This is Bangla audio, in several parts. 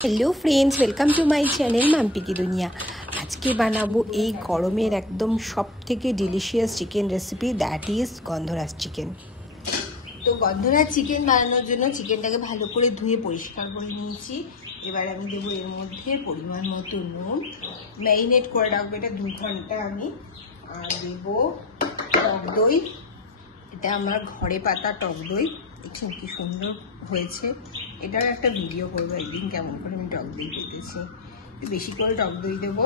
Hello friends, welcome to my channel Mampi की दुनिया। आज के बनाबो এই গরমের একদম সবথেকে delicious chicken recipe, that is Gondhoraj chicken. তো গন্ধরাজ চিকেন বানানোর জন্য চিকেনটাকে ভালো করে ধুয়ে পরিষ্কার করে নিয়েছি। এবার আমি দেবো এর মধ্যে পরিমাণ মতো নুন, ম্যারিনেট করে রাখবো এটা 2 ঘন্টা আমি। আর দেবো টক দই, এটা আমার ঘরে পাতা টক দই, দেখছেন কি সুন্দর হয়েছে। এটার একটা ভিডিও করবো একদিন কেমন করে আমি টক দই পেতেছি। বেশি করে টক দই দেবো।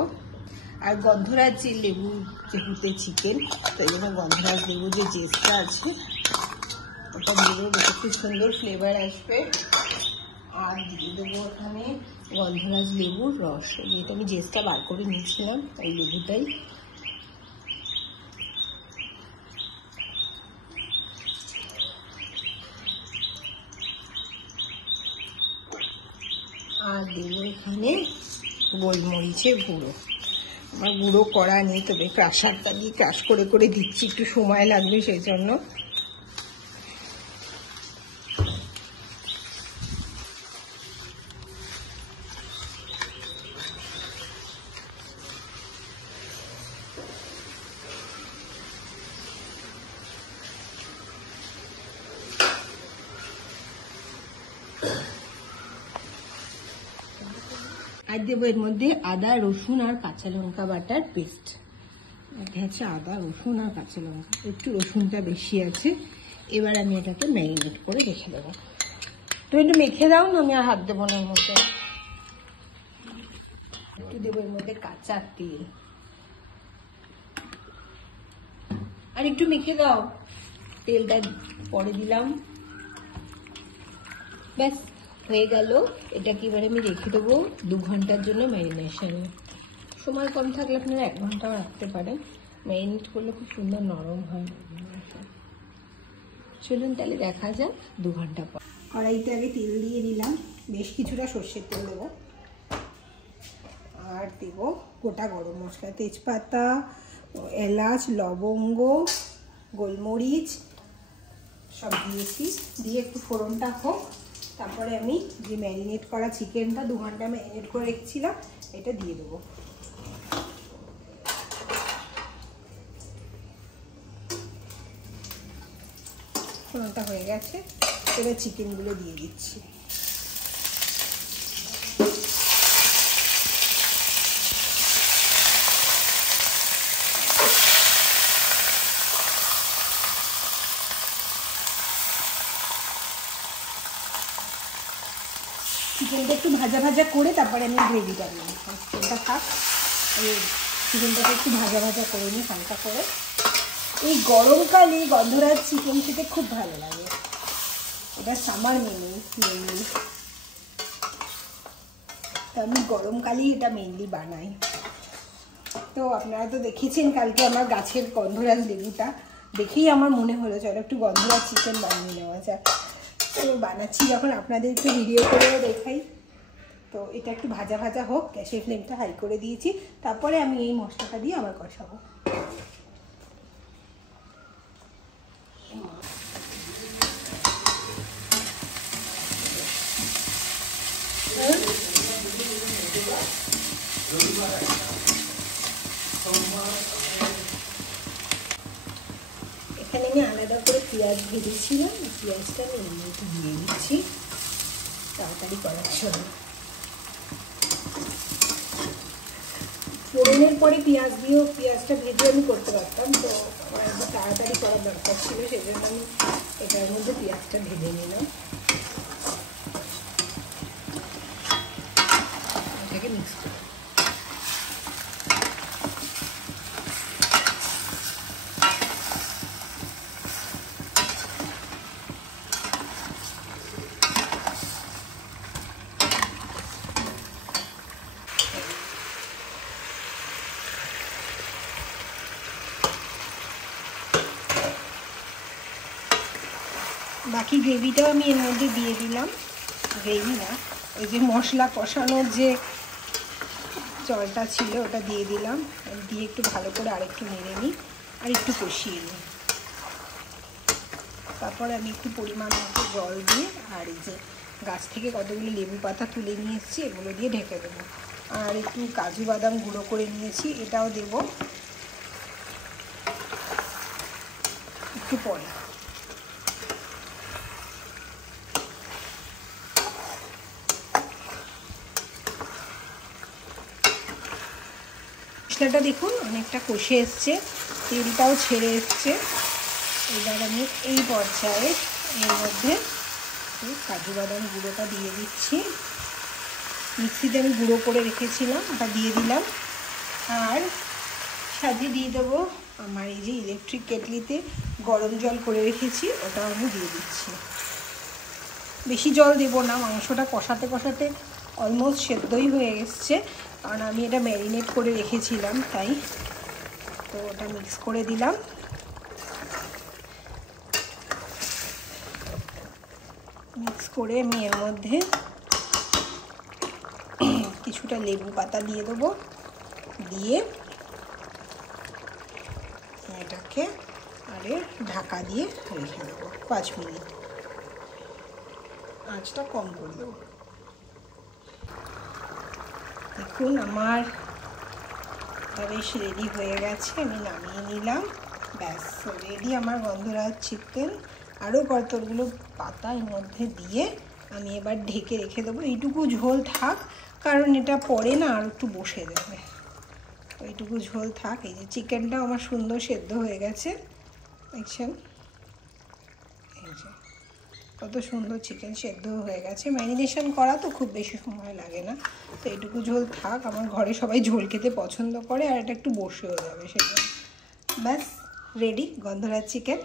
আর গন্ধরাজ যে লেবু, যেহেতু চিকেন তো এই জন্য গন্ধরাজ লেবু যে জেসটা আছে ওটা দিয়ে দেবো, একটু সুন্দর ফ্লেভার আসবে। আর দিয়ে দেবো ওখানে গন্ধরাজ লেবুর রস, যেহেতু আমি জেসটা বার করে নিয়েছিলাম ওই লেবুটাই। আর দেবো এখানে গোলমরিচের গুঁড়ো। আমার গুঁড়ো করা নেই, তবে ক্রাশারটা দিয়ে ক্রাশ করে করে দিচ্ছি, একটু সময় লাগবে সেই জন্য। আর দেবো এর মধ্যে আদা রসুন আর কাঁচা লঙ্কা বাটার পেস্ট। এটা হচ্ছে আদা রসুন আর কাঁচা লঙ্কা, একটু রসুনটা বেশি আছে। এবার আমি এটাকে ম্যারিনেট করে রেখে দেবো। তুমি একটু মেখে দাও না, আমি আর হাত দেবো না এর মধ্যে। একটু দেবো এর মধ্যে কাঁচা তেল, আর একটু মেখে দাও। তেলটা পরে দিলাম, ব্যাস হয়ে গেল। এটাকে এবারে আমি রেখে দেবো 2 ঘন্টার জন্য ম্যারিনেশনে। সময় কম থাকলে আপনারা 1 ঘন্টাও রাখতে পারেন, ম্যারিনেট করলে খুব সুন্দর নরম হয়। চলুন তাহলে দেখা যাক 2 ঘন্টা পর। কড়াইতে আগে তেল দিয়ে দিলাম, বেশ কিছুটা সর্ষের তেল দেবো। আর দেবো গোটা গরম মশলা, তেজপাতা, এলাচ, লবঙ্গ, গোলমরিচ সব দিয়েছি। দিয়ে একটু ফোড়নটা হোক, তারপরে আমি যে ম্যারিনেট করা চিকেনটা 2 ঘন্টা ম্যারিনেট করে রেখেছিলাম এটা দিয়ে দেবো। ফোড়নটা হয়ে গেছে, এবার চিকেনগুলো দিয়ে দিচ্ছি। চিকেনটা একটু ভাজা ভাজা করে তারপরে আমি গ্রেভিটা দিই। চিকেনটা থাক, এই চিকেনটাকে একটু ভাজা ভাজা করে নিই হালকা করে। এই গরমকালে গন্ধরাজ চিকেন খেতে খুব ভালো লাগে। এটা সামার মেনু মেনলি, তো আমি গরমকালেই এটা মেনলি বানাই। তো আপনারা তো দেখেছেন কালকে আমার গাছের গন্ধরাজ লেবুটা, দেখেই আমার মনে হলো চলো একটু গন্ধরাজ চিকেন বানিয়ে নেওয়া যায়। তো বানাচ্ছি যখন আপনাদের একটু ভিডিও করেও দেখাই। তো এটা একটু ভাজা ভাজা হোক, গ্যাসের ফ্লেমটা হাই করে দিয়েছি। তারপরে আমি এই মশলাটা দিয়ে আবার কষাবো। এখানে আমি আলাদা করে পেঁয়াজ ভেজেছিলাম, পেঁয়াজটা আমি এমনিতে দিয়ে দিচ্ছি তাড়াতাড়ি করার জন্য। ফোড়নের পরে পেঁয়াজ দিয়েও পেঁয়াজটা ভেজে আমি করতে পারতাম, তো আমার একটু তাড়াতাড়ি করার দরকার ছিল, সেই জন্য আমি এটার মধ্যে পেঁয়াজটা ভেজে নিলাম। এটাকে মিক্স করে বাকি গ্রেভিটাও আমি এর মধ্যে দিয়ে দিলাম। গ্রেভি না, ওই যে মশলা কষানোর যে জলটা ছিল ওটা দিয়ে দিলাম। দিয়ে একটু ভালো করে আরেকটু নেড়ে নিই, আর একটু কষিয়ে নিই। তারপরে আমি একটু পরিমাণ মতো জল দিয়ে আর এই যে গাছ থেকে কতগুলো লেবু পাতা তুলে নিয়ে এসেছি, এগুলো দিয়ে ঢেকে দেবো। আর একটু কাজু বাদাম গুঁড়ো করে নিয়েছি, এটাও দেবো একটু পরে। মশলাটা দেখুন অনেকটা কষে এসছে, তেলটাও ছেড়ে এসছে। এবার আমি এই পর্যায়ে এর মধ্যে কাজু বাদাম গুঁড়োটা দিয়ে দিচ্ছি। মিক্সিতে আমি গুঁড়ো করে রেখেছিলাম, ওটা দিয়ে দিলাম। আর সাথে দিয়ে দেবো আমার এই যে ইলেকট্রিক কেটলিতে গরম জল করে রেখেছি, ওটাও আমি দিয়ে দিচ্ছি। বেশি জল দেবো না, মাংসটা কষাতে কষাতে অলমোস্ট সেদ্ধই হয়ে এসছে, কারণ আমি এটা ম্যারিনেট করে রেখেছিলাম তাই। তো ওটা মিক্স করে দিলাম। মিক্স করে আমি এর মধ্যে কিছুটা লেবু পাতা দিয়ে দেবো, দিয়ে এটাকে আরে ঢাকা দিয়ে রেখে দেবো 5 মিনিট। আঁচটা কম করে দেবো। দেখুন আমার বেশ রেডি হয়ে গেছে, আমি নামিয়ে নিলাম। ব্যাস রেডি আমার গন্ধরাজ চিকেন। আরও কতগুলো পাতা এর মধ্যে দিয়ে আমি এবার ঢেকে রেখে দেবো। এইটুকু ঝোল থাক, কারণ এটা পরে না আর একটু বসে যাবে। এইটুকু ঝোল থাক। এই যে চিকেনটা আমার সুন্দর সেদ্ধ হয়ে গেছে, দেখছেন? এই যে কত সুন্দর চিকেন সেদ্ধ হয়ে গেছে। ম্যারিনেশন করা তো খুব বেশি সময় লাগে না। তো এইটুকু ঝোল থাক, আমার ঘরে সবাই ঝোল খেতে পছন্দ করে, আর এটা একটু বসেও যাবে সেটা। ব্যাস রেডি গন্ধরাজ চিকেন।